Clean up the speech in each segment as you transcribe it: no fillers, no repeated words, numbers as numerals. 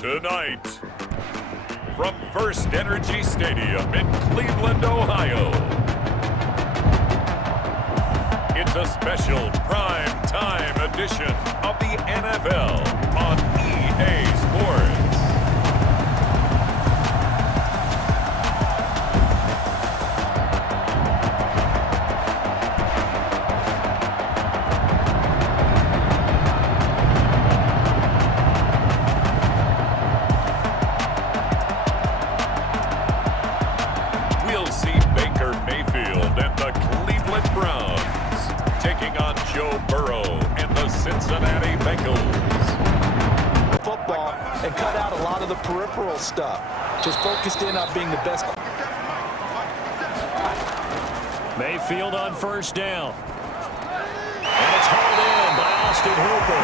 Tonight, from First Energy Stadium in Cleveland, Ohio, it's a special prime time edition of the NFL on EA Sports. Cincinnati Bengals. Football and cut out a lot of the peripheral stuff. Just focused in on being the best. Mayfield on first down. And it's hauled in by Austin Hooper.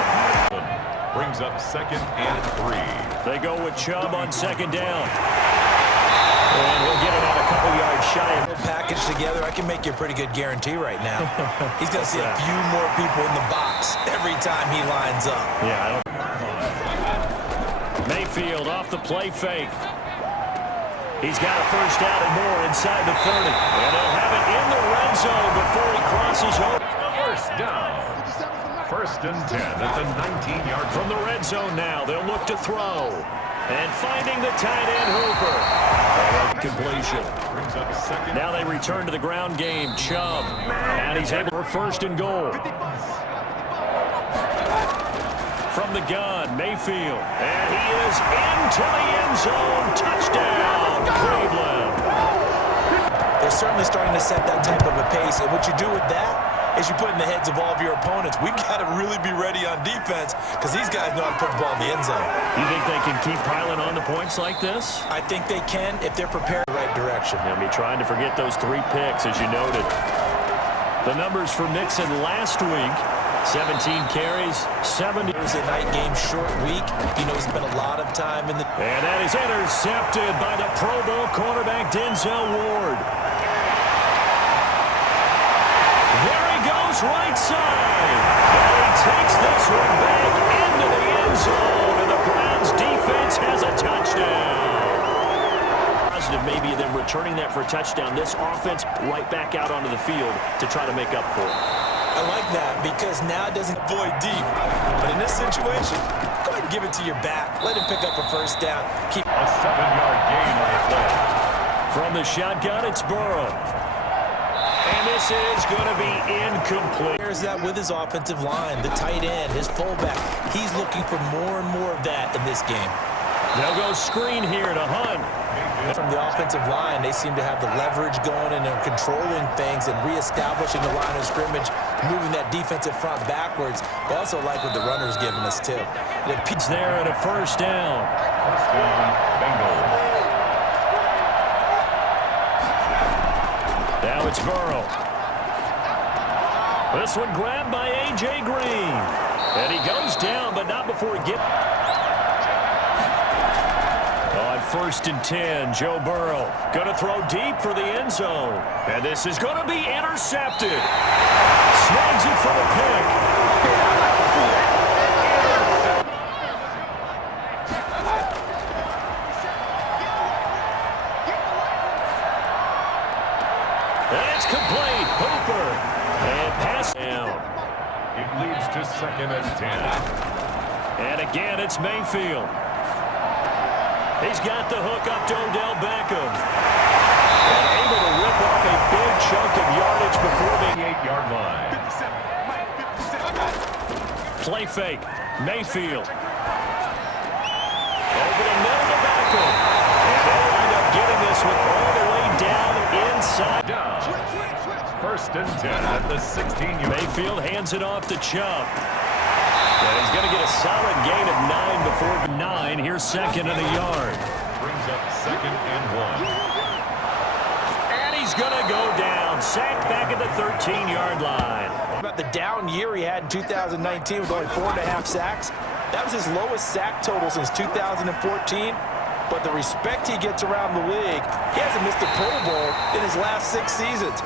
Brings up 2nd and 3. They go with Chubb on 2nd down. And he'll get it out a couple yards shy. Package together, I can make you a pretty good guarantee right now. He's going to see a few more people in the box every time he lines up. Yeah, Mayfield off the play fake. He's got a first down and more inside the 30. And they'll have it in the red zone before he crosses over. First down. 1st and 10 at the 19-yard. From the red zone now, they'll look to throw. And finding the tight end Hooper. Completion. Now they return to the ground game. Chubb. And he's able for 1st and goal. From the gun, Mayfield. And he is into the end zone. Touchdown, Cleveland. They're certainly starting to set that type of a pace. And what you do with that is you put in the heads of all of your opponents. We've got to really be ready on defense because these guys know how to put the ball in the end zone. You think they can keep piling on the points like this? I think they can if they're prepared in the right direction. They'll be trying to forget those 3 picks, as you noted. The numbers for Mixon last week, 17 carries, 70. It was a night game, short week. You know, he spent a lot of time in the... And that is intercepted by the Pro Bowl cornerback Denzel Ward. There he goes, right side. And he takes this one back into the end zone, and the Browns defense has a touchdown. Positive maybe them returning that for a touchdown. This offense right back out onto the field to try to make up for it. I like that because now it doesn't avoid deep. But in this situation, go ahead and give it to your back. Let him pick up a first down. Keep a 7-yard gain on the play. From the shotgun, it's Burrow. And this is going to be incomplete. There's that with his offensive line, the tight end, his fullback. He's looking for more and more of that in this game. They'll go screen here to Hunt. From the offensive line, they seem to have the leverage going and they're controlling things and reestablishing the line of scrimmage, moving that defensive front backwards. But also like what the runner's giving us, too. It's there at a first down. First down, Bengals. Now it's Burrow. This one grabbed by A.J. Green. And he goes down, but not before he gets... On 1st and 10, Joe Burrow going to throw deep for the end zone. And this is going to be intercepted. Snags it for the pick. That's complete. Hooper. And pass down. It leads to 2nd and 10. And again, it's Mayfield. He's got the hook up to Odell Beckham. And able to rip off a big chunk of yardage before the 8-yard line. Play fake. Mayfield. Over the middle to Beckham. And they'll end up getting this one all the way down inside. Down. 1st and 10 at the 16-yard. Mayfield hands it off to Chubb. And he's going to get a solid gain of 9 before 9. Here's 2nd and a yard. Brings up 2nd and 1. And he's going to go down. Sacked back at the 13-yard line. About the down year he had in 2019 with only 4.5 sacks. That was his lowest sack total since 2014. But the respect he gets around the league, he hasn't missed a Pro Bowl in his last 6 seasons.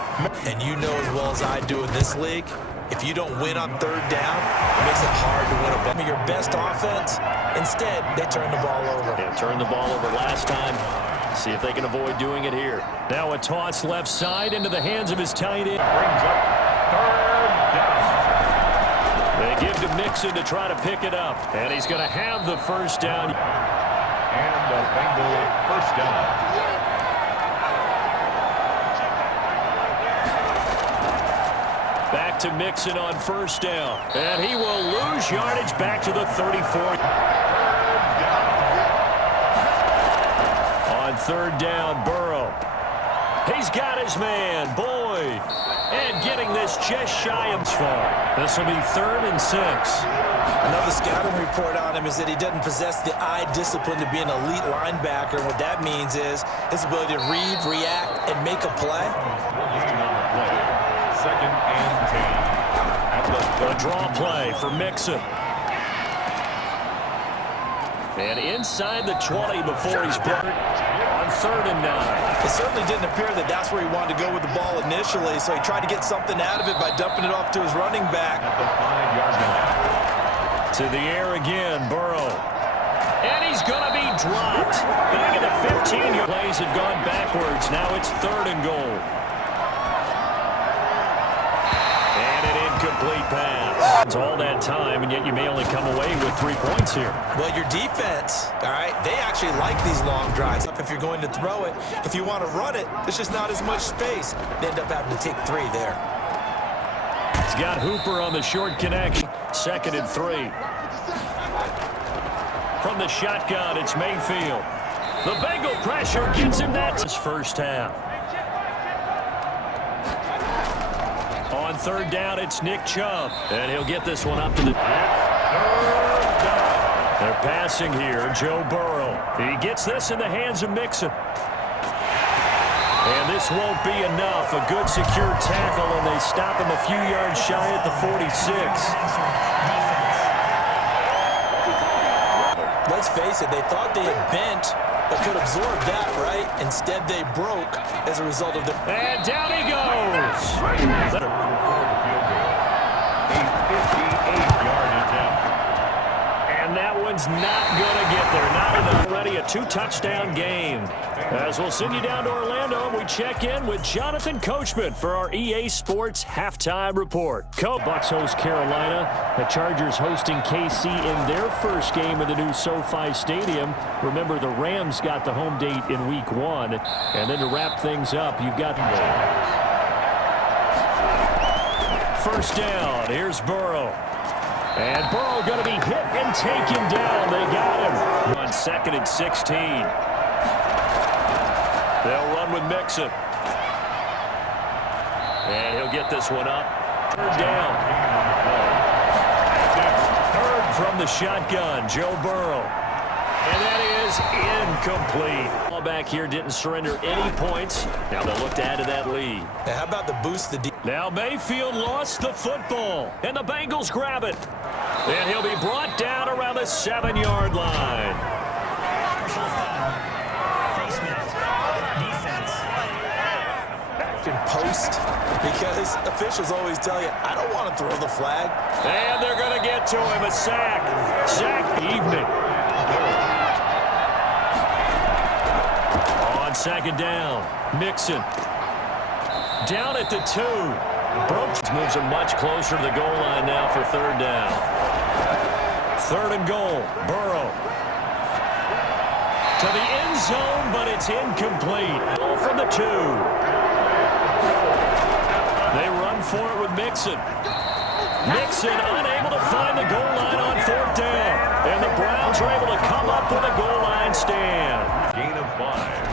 And you know as well as I do in this league, If you don't win on third down, it makes it hard to win a ball. Your best offense, instead, they turn the ball over. Yeah, turned the ball over last time. See if they can avoid doing it here. Now a toss left side into the hands of his tight end. Brings up third down. They give to Mixon to try to pick it up. And he's going to have the first down. And the Bengals first down. Back to Mixon on first down. And he will lose yardage back to the 34. On third down, Burrow. He's got his man, Boyd. And getting this just shy of far. This will be 3rd and 6. Another scouting report on him is that he doesn't possess the eye discipline to be an elite linebacker. And what that means is his ability to read, react, and make a play. Second and 10. A draw play for Mixon. And inside the 20 before he's brought on 3rd and 9. It certainly didn't appear that that's where he wanted to go with the ball initially, so he tried to get something out of it by dumping it off to his running back. At the 5-yard line. To the air again, Burrow. And he's going to be dropped. Back at the 15. Plays have gone backwards. Now it's 3rd and goal. And an incomplete pass. It's all that time, and yet you may only come away with 3 points here. Well, your defense, all right, they actually like these long drives. If you're going to throw it, if you want to run it, there's just not as much space. They end up having to take 3 there. He's got Hooper on the short connection. 2nd and 3. From the shotgun, it's Mayfield. The Bengal pressure gets him that this first half. On 3rd down, it's Nick Chubb. And he'll get this one up to the... They're passing here, Joe Burrow. He gets this in the hands of Mixon. And this won't be enough. A good secure tackle, and they stop him a few yards shy at the 46. Let's face it, they thought they had bent, but could absorb that, right? Instead, they broke as a result of the... And down he goes. A 58-yard attempt. And that one's not going to get there. Not enough. Already a 2-touchdown game. As we'll send you down to Orlando, and we check in with Jonathan Coachman for our EA Sports Halftime Report. Bucks host Carolina. The Chargers hosting KC in their first game in the new SoFi Stadium. Remember, the Rams got the home date in Week 1. And then to wrap things up, you've got... First down. Here's Burrow. And Burrow going to be hit and taken down. They got him. On 2nd and 16. They'll run with Mixon. And he'll get this one up. 3rd down. 3rd from the shotgun, Joe Burrow. And that is incomplete. Ball back here didn't surrender any points. Now they'll look to add to that lead. Now, how about the boost the defense? Now Mayfield lost the football, and the Bengals grab it. And he'll be brought down around the 7-yard line. In post, because officials always tell you, I don't want to throw the flag. And they're going to get to him. A sack. Sack evening. On 2nd down, Mixon. Down at the 2. Brooks moves him much closer to the goal line now for 3rd down. 3rd and goal. Burrow. To the end zone, but it's incomplete. Goal from the 2. They run for it with Mixon. Mixon unable to find the goal line on 4th down. And the Browns are able to come up with a goal line stand. Gain of 5.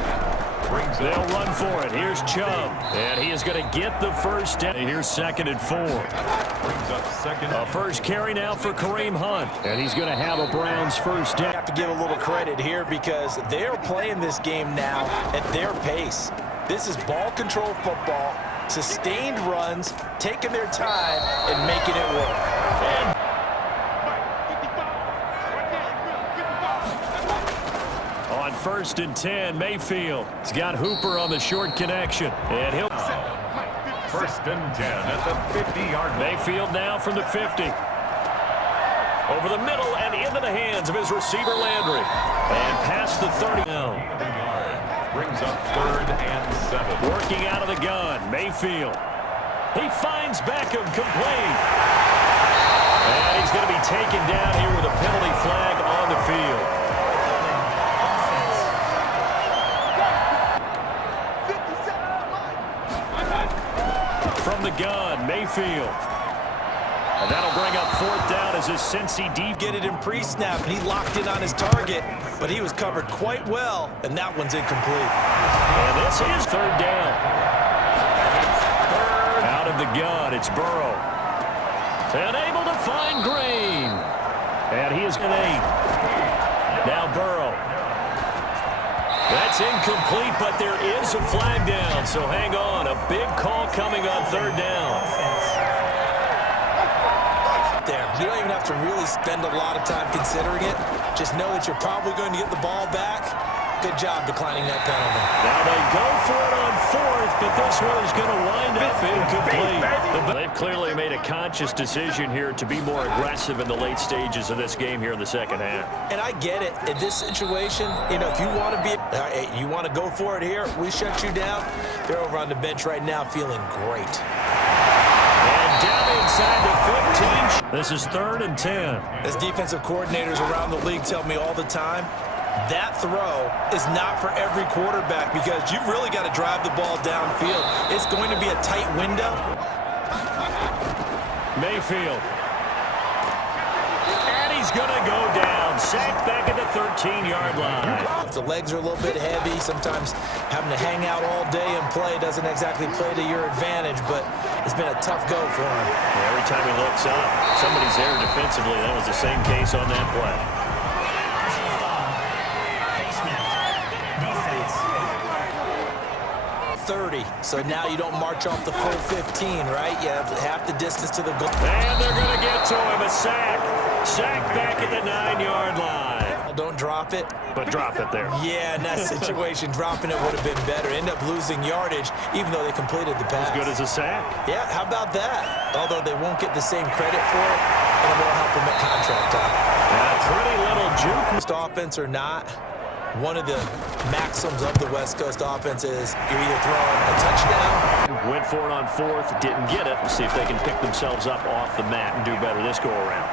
They'll run for it. Here's Chubb. And he is going to get the first down. Here's 2nd and 4. Brings up 2nd. A first carry now for Kareem Hunt. And he's going to have a Browns first down. I have to give a little credit here because they're playing this game now at their pace. This is ball control football, sustained runs, taking their time, and making it work. And on 1st and 10, Mayfield. He's got Hooper on the short connection. And he'll... First and 10 at the 50-yard line. Mayfield now from the 50. Over the middle and into the hands of his receiver, Landry. And past the 30 now. Brings up 3rd and 7. Working out of the gun, Mayfield. He finds Beckham complete. And he's going to be taken down here with a penalty flag on the field. From the gun, Mayfield. And that'll bring up 4th down as his Cincy deep. Get it in pre-snap, and he locked in on his target, but he was covered quite well, and that one's incomplete. And this is 3rd down. Out of the gun, it's Burrow. And able to find Green. And he is going to 8. Now Burrow. That's incomplete, but there is a flag down, so hang on. A big call coming on 3rd down. You don't even have to really spend a lot of time considering it. Just know that you're probably going to get the ball back. Good job declining that penalty. Now they go for it on 4th, but this one is going to wind up incomplete. They've clearly made a conscious decision here to be more aggressive in the late stages of this game here in the second half. And I get it. In this situation, you know, if you want to you want to go for it here, we shut you down. They're over on the bench right now feeling great. And down inside the 15. This is 3rd and 10. As defensive coordinators around the league tell me all the time, that throw is not for every quarterback because you've really got to drive the ball downfield. It's going to be a tight window. Mayfield. And he's going to go down. Sacked back at the 13-yard line. If the legs are a little bit heavy, sometimes having to hang out all day and play doesn't exactly play to your advantage, but it's been a tough go for him. Every time he looks up, somebody's there defensively. That was the same case on that play. 30, so now you don't march off the full 15, right? You have half the distance to the goal. And they're going to get to him. A sack. Sack back at the 9-yard line. Don't drop it. But drop it there. Yeah, in that situation, dropping it would have been better. End up losing yardage, even though they completed the pass. As good as a sack. Yeah, how about that? Although they won't get the same credit for it, and it won't help them at contract time. And a pretty little juke. Offense or not, one of the maxims of the West Coast offense is you're either throwing a touchdown. Went for it on 4th, didn't get it. We'll see if they can pick themselves up off the mat and do better this go-around.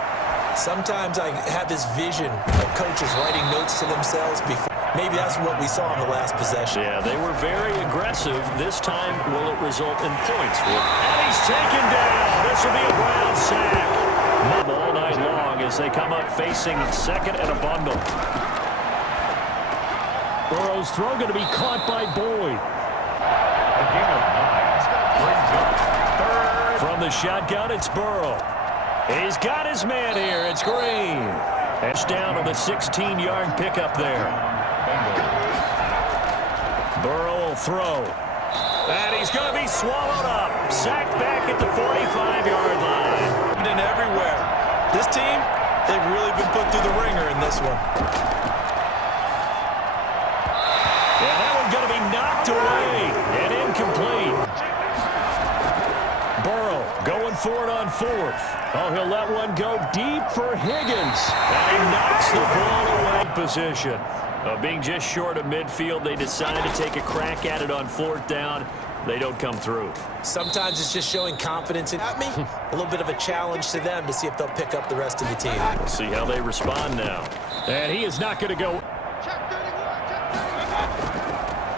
Sometimes I have this vision of coaches writing notes to themselves before. Maybe that's what we saw in the last possession. Yeah, they were very aggressive. This time, will it result in points? And he's taken down. This will be a Brown sack. All night long as they come up facing 2nd and a bundle. Burrow's throw going to be caught by Boyd. A gain of 9 brings up 3rd. From the shotgun, it's Burrow. He's got his man here. It's Green. It's down on the 16-yard pickup there. Burrow will throw. And he's going to be swallowed up. Sacked back at the 45-yard line. And everywhere. This team, they've really been put through the ringer in this one. And that one's going to be knocked away and incomplete. Burrow going for it on 4th. Oh, he'll let one go deep for Higgins. And he knocks the ball away. Position. Being just short of midfield, they decide to take a crack at it on 4th down. They don't come through. Sometimes it's just showing confidence in me. A little bit of a challenge to them to see if they'll pick up the rest of the team. We'll see how they respond now. And he is not going to go.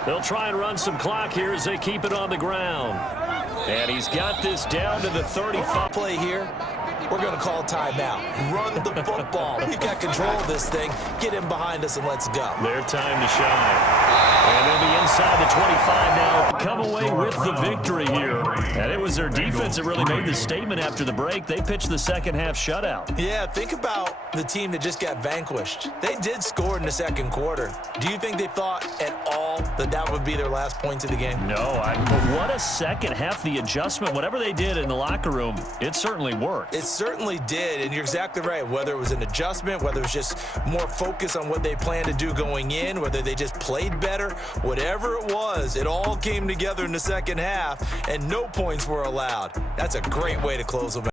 They'll try and run some clock here as they keep it on the ground. And he's got this down to the 35. Play here. We're going to call timeout. Run the football. We've got control of this thing. Get him behind us and let's go. Their time to shine. And they'll be inside the 25 now. Come away with the victory here. And it was their defense that really made the statement after the break. They pitched the second half shutout. Yeah, think about the team that just got vanquished. They did score in the second quarter. Do you think they thought at all that that would be their last points of the game? No, but what a second half. The adjustment, whatever they did in the locker room, it certainly worked. It certainly did, and you're exactly right. Whether it was an adjustment, whether it was just more focus on what they planned to do going in, whether they just played better, whatever it was, it all came together in the second half, and no points were allowed. That's a great way to close them out.